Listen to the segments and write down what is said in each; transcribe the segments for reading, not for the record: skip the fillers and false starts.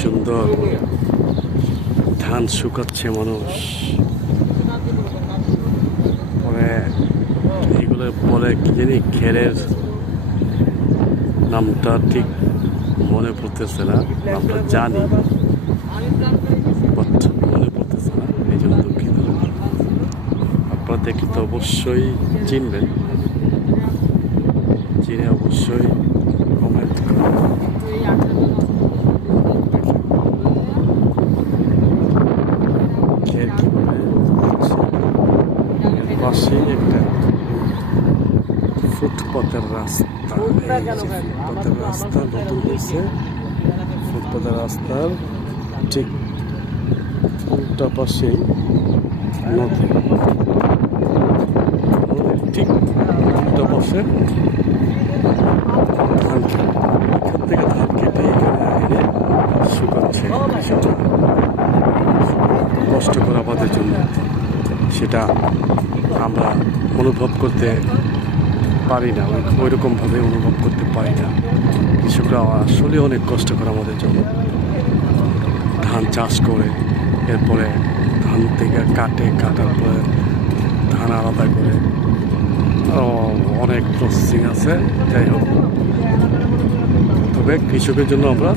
সুন্দর ধান শুকাচ্ছে মানুষ। পরে এগুলো পরে কি জানি খেরের নামটা ঠিক মনে পড়তেছে না, নামটা জানি বাট মনে পড়তেছে না, এই জন্য দুঃখিত। আপনারা দেখি তো অবশ্যই চিনবেন, চিনে অবশ্যই কমেন্ট করবেন। খের কিভাবে পাশেই একটা ফুটপাতের রাস্তা, ফুটপাতের রাস্তা নতুন হয়েছে। ফুটপাতের রাস্তার ঠিক উল্টা পাশেই নদী, ঠিক উল্টা পাশে ধান খেত। এখান থেকে ধান কেটে এখানে এনে শুকাচ্ছে কিছুটা কষ্টকর আমাদের জন্য, সেটা আমরা অনুভব করতে পারি না, ওই রকমভাবে অনুভব করতে পারি না। কৃষকরা আসলে অনেক কষ্ট করে আমাদের জন্য, ধান চাষ করে এরপরে ধান থেকে কাটার পরে ধান আলাদা করে অনেক প্রসেসিং আছে। যাই হোক, তবে কৃষকের জন্য আমরা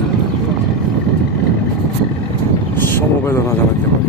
সমবেদনা জানাতে পারি।